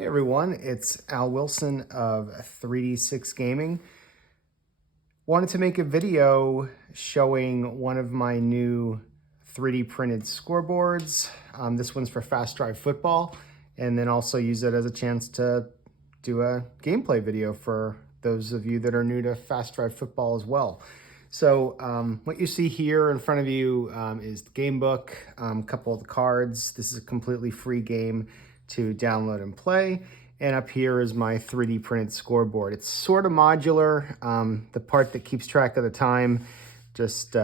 Hey everyone, it's Al Wilson of 3D6 Gaming. Wanted to make a video showing one of my new 3D printed scoreboards. This one's for Fast Drive Football, and then also use it as a chance to do a gameplay video for those of you that are new to Fast Drive Football as well. So what you see here in front of you is the game book, a couple of the cards. This is a completely free game to download and play. And up here is my 3D printed scoreboard. It's sort of modular. The part that keeps track of the time just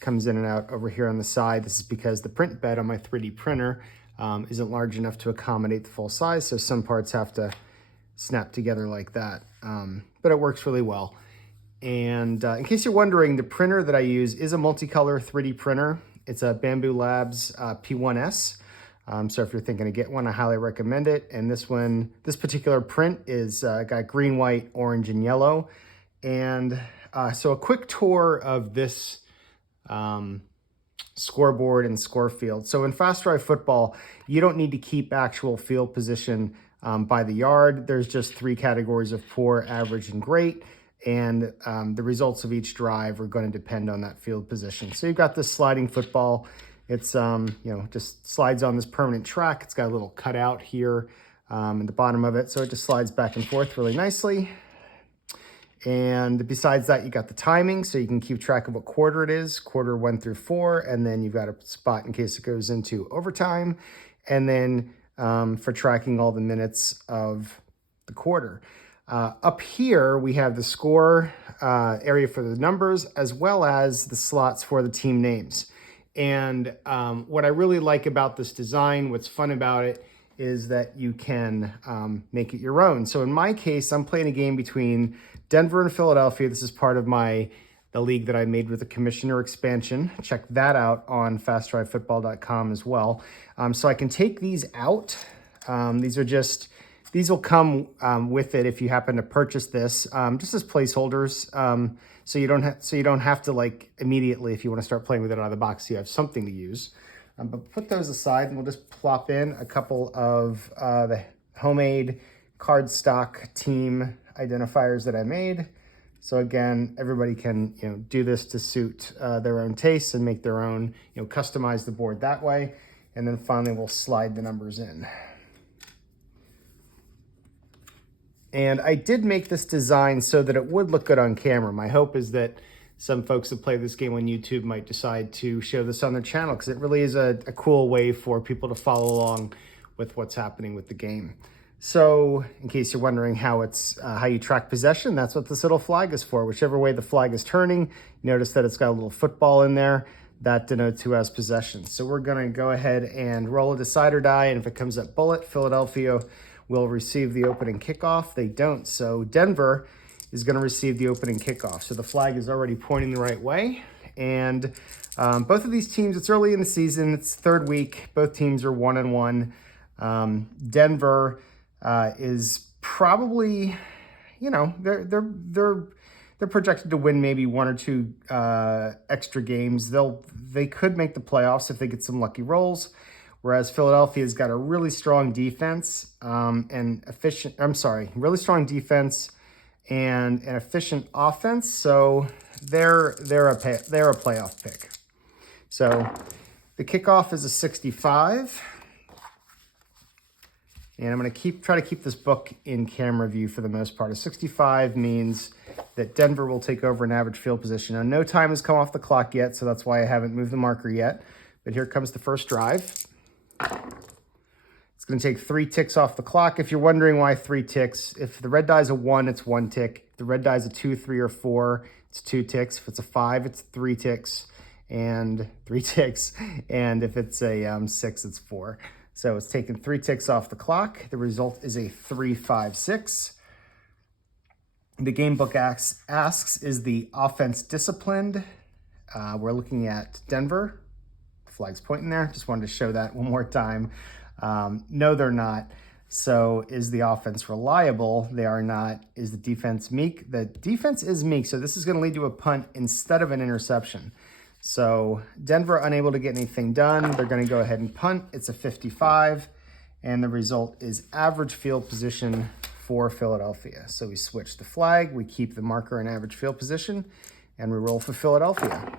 comes in and out over here on the side. This is because the print bed on my 3D printer isn't large enough to accommodate the full size, so some parts have to snap together like that. But it works really well. And in case you're wondering, the printer that I use is a multicolor 3D printer. It's a Bamboo Labs P1S. So if you're thinking to get one, I highly recommend it. And this particular print is got green, white, orange, and yellow. And so a quick tour of this scoreboard and score field. So in Fast Drive Football, you don't need to keep actual field position by the yard. There's just 3 categories of poor, average, and great. And the results of each drive are going to depend on that field position. So you've got this sliding football. It's, just slides on this permanent track. It's got a little cutout here in the bottom of it. So it just slides back and forth really nicely. And besides that, you got the timing, so you can keep track of what quarter it is, quarter 1 through 4. And then you've got a spot in case it goes into overtime. And then for tracking all the minutes of the quarter. Up here, we have the score area for the numbers, as well as the slots for the team names. And what I really like about this design, what's fun about it, is that you can make it your own. So in my case, I'm playing a game between Denver and Philadelphia. This is part of the league that I made with the commissioner expansion. Check that out on fastdrivefootball.com as well. So I can take these out. These will come with it if you happen to purchase this, just as placeholders. So you don't have to, like, immediately, if you want to start playing with it out of the box, you have something to use. But put those aside, and we'll just plop in a couple of the homemade cardstock team identifiers that I made. So again, everybody can do this to suit their own tastes and make their own, customize the board that way. And then finally, we'll slide the numbers in. And I did make this design so that it would look good on camera. My hope is that some folks that play this game on YouTube might decide to show this on their channel, because it really is a cool way for people to follow along with what's happening with the game. So in case you're wondering how you track possession, that's what this little flag is for. Whichever way the flag is turning, notice that it's got a little football in there. That denotes who has possession. So we're going to go ahead and roll a decider die, and if it comes up bullet, Philadelphia will receive the opening kickoff. They don't, so Denver is going to receive the opening kickoff. So the flag is already pointing the right way. And both of these teams, it's early in the season, it's third week. Both teams are 1-1. Denver is probably, they're projected to win maybe 1 or 2 extra games. They could make the playoffs if they get some lucky rolls. Whereas Philadelphia's got a really strong defense really strong defense and an efficient offense. So they're a playoff pick. So the kickoff is a 65. And I'm going to try to keep this book in camera view for the most part. A 65 means that Denver will take over an average field position. Now, no time has come off the clock yet, so that's why I haven't moved the marker yet. But here comes the first drive. It's going to take 3 ticks off the clock. If you're wondering why 3 ticks, if the red die is a 1, it's 1 tick. If the red die is a 2, 3, or 4, it's 2 ticks. If it's a 5, it's 3 ticks and 3 ticks. And if it's a 6, it's 4. So it's taken 3 ticks off the clock. The result is a 3-5-6. The game book asks, is the offense disciplined? We're looking at Denver. Flag's pointing there. Just wanted to show that one more time. No, they're not. So is the offense reliable? They are not. Is the defense meek? The defense is meek, so this is going to lead to a punt instead of an interception. So Denver unable to get anything done. They're going to go ahead and punt. It's a 55. and the result is average field position for Philadelphia. So we switch the flag, we keep the marker in average field position, and we roll for Philadelphia.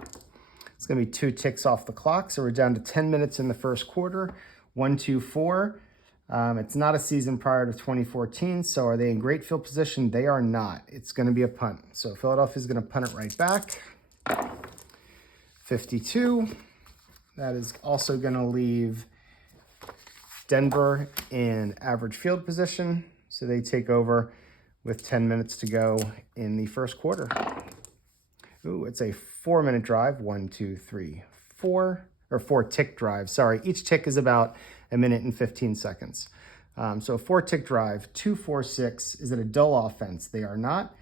It's going to be 2 ticks off the clock, so we're down to 10 minutes in the first quarter. 1, 2, 4. It's not a season prior to 2014, so are they in great field position? They are not. It's going to be a punt. So Philadelphia's going to punt it right back. 52. That is also going to leave Denver in average field position. So they take over with 10 minutes to go in the first quarter. Ooh, it's a 4-minute drive. 1, 2, 3, 4. Or 4-tick drive. Sorry, each tick is about a minute and 15 seconds. So a 4-tick drive, 2, 4, 6. Is it a dull offense? They are not.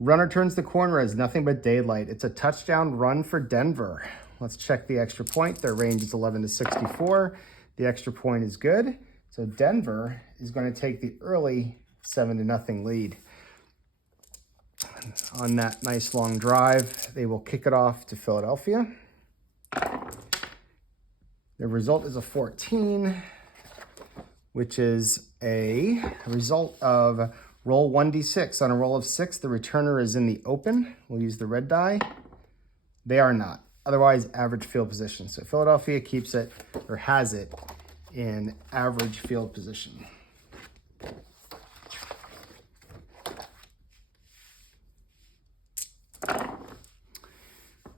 Runner turns the corner as nothing but daylight. It's a touchdown run for Denver. Let's check the extra point. Their range is 11 to 64. The extra point is good. So Denver is going to take the early 7-0 lead. On that nice long drive, they will kick it off to Philadelphia. The result is a 14, which is a result of roll 1d6. On a roll of 6, the returner is in the open. We'll use the red die. They are not. Otherwise, average field position. So Philadelphia keeps it, or has it, in average field position.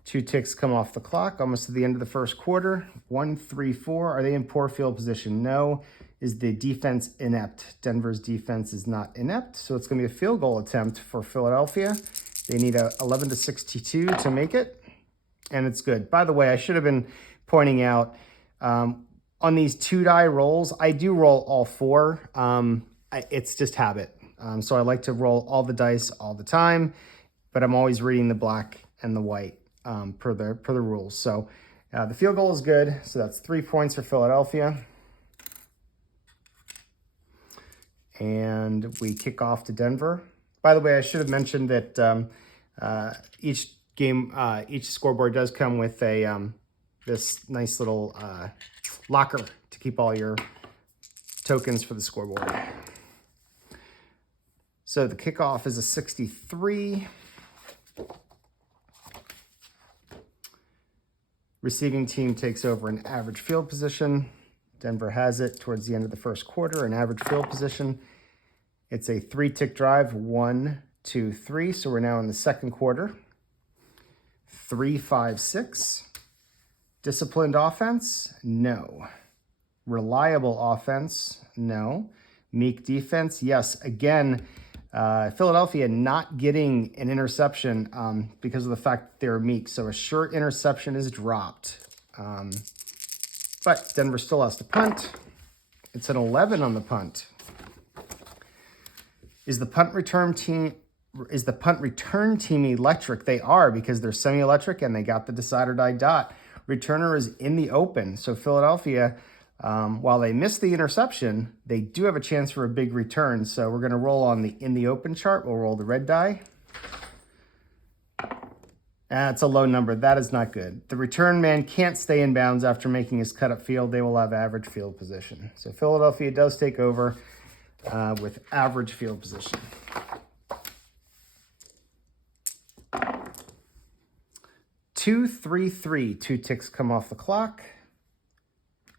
Two ticks come off the clock, almost at the end of the first quarter. 1, 3, 4. Are they in poor field position? No. Is the defense inept? Denver's defense is not inept, so it's going to be a field goal attempt for Philadelphia. They need a 11 to 62 to make it, and it's good. By the way, I should have been pointing out, on these 2-die rolls, I do roll all 4. It's just habit. So I like to roll all the dice all the time, but I'm always reading the black and the white. Per the rules. So the field goal is good. So that's 3 points for Philadelphia. And we kick off to Denver. By the way, I should have mentioned that each scoreboard does come with a this nice little locker to keep all your tokens for the scoreboard. So the kickoff is a 63. Receiving team takes over an average field position. Denver has it towards the end of the first quarter, an average field position. It's a 3-tick drive, 1, 2, 3. So we're now in the second quarter. 3, 5, 6. Disciplined offense? No. Reliable offense? No. Meek defense? Yes. Again, Philadelphia not getting an interception because of the fact that they're meek. So a short interception is dropped. But Denver still has to punt. It's an 11 on the punt. Is the punt return team electric? They are, because they're semi-electric and they got the decide or die dot. Returner is in the open. So Philadelphia, while they missed the interception, they do have a chance for a big return. So we're going to roll on the in the open chart. We'll roll the red die. It's a low number. That is not good. The return man can't stay in bounds after making his cut up field. They will have average field position. So Philadelphia does take over with average field position. Two, 3, 3. 2 ticks come off the clock.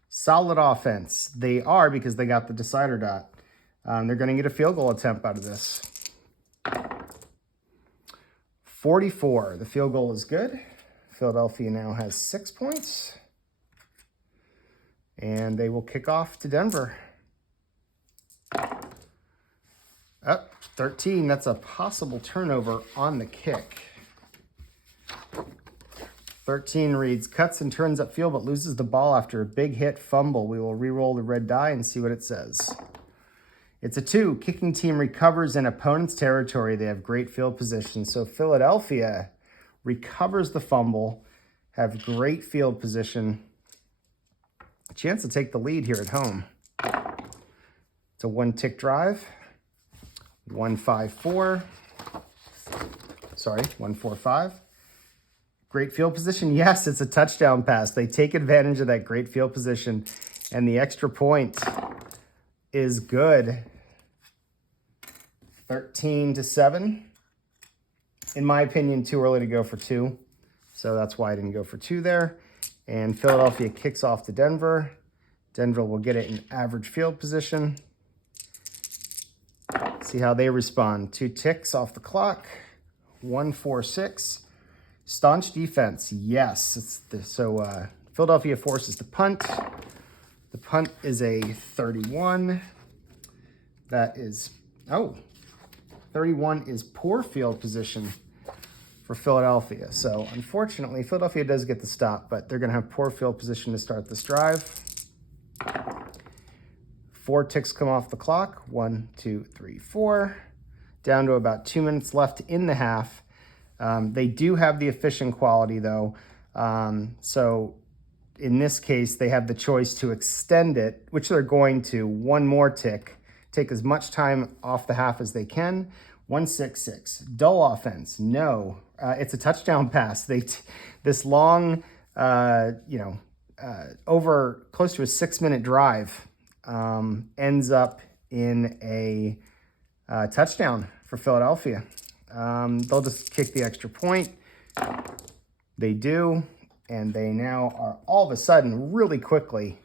Solid offense. They are, because they got the decider dot. They're going to get a field goal attempt out of this. 44. The field goal is good. Philadelphia now has 6 points. And they will kick off to Denver. Up 13. That's a possible turnover on the kick. 13 reads, cuts and turns upfield, but loses the ball after a big hit fumble. We will re-roll the red die and see what it says. It's a 2. Kicking team recovers in opponent's territory. They have great field position. So Philadelphia recovers the fumble, have great field position. A chance to take the lead here at home. It's a 1-tick drive. 1, 5, 4. Sorry, 1, 4, 5. Great field position. Yes, it's a touchdown pass. They take advantage of that great field position and the extra point. is good. 13-7. In my opinion, too early to go for 2. So that's why I didn't go for 2 there. And Philadelphia kicks off to Denver. Denver will get it in average field position. See how they respond. 2 ticks off the clock. 1-4-6. Staunch defense, yes. Philadelphia forces the punt. The punt is a 31. That is, 31 is poor field position for Philadelphia. So unfortunately, Philadelphia does get the stop, but they're going to have poor field position to start this drive. 4 ticks come off the clock. 1, 2, 3, 4. Down to about 2 minutes left in the half. They do have the efficient quality though. So in this case, they have the choice to extend it, which they're going to. 1 more tick, take as much time off the half as they can. 1-6-6, dull offense. No, it's a touchdown pass. This long, over close to a 6-minute drive ends up in a touchdown for Philadelphia. They'll just kick the extra point. They do, and they now are all of a sudden really quickly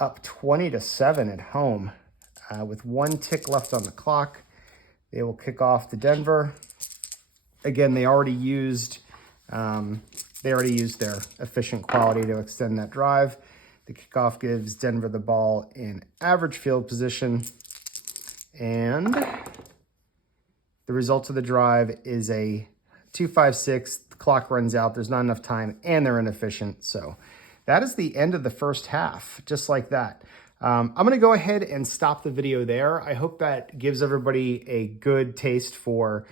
up 20-7 at home with 1 tick left on the clock. They will kick off to Denver. Again, they already used their efficient quality to extend that drive. The kickoff gives Denver the ball in average field position, and the result of the drive is a 2-5-6. The clock runs out. There's not enough time, and they're inefficient. So that is the end of the first half, just like that. I'm going to go ahead and stop the video there. I hope that gives everybody a good taste for,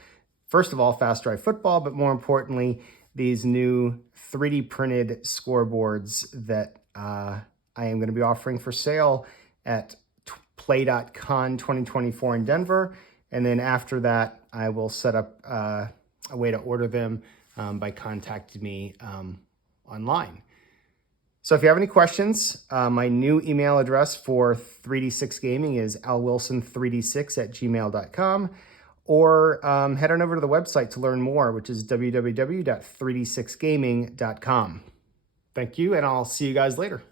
first of all, Fast Drive Football, but more importantly, these new 3D printed scoreboards that I am going to be offering for sale at Play.con 2024 in Denver. And then after that, I will set up a way to order them by contacting me online. So if you have any questions, my new email address for 3D6 Gaming is alwilson3d6@gmail.com, or head on over to the website to learn more, which is www.3d6gaming.com. Thank you, and I'll see you guys later.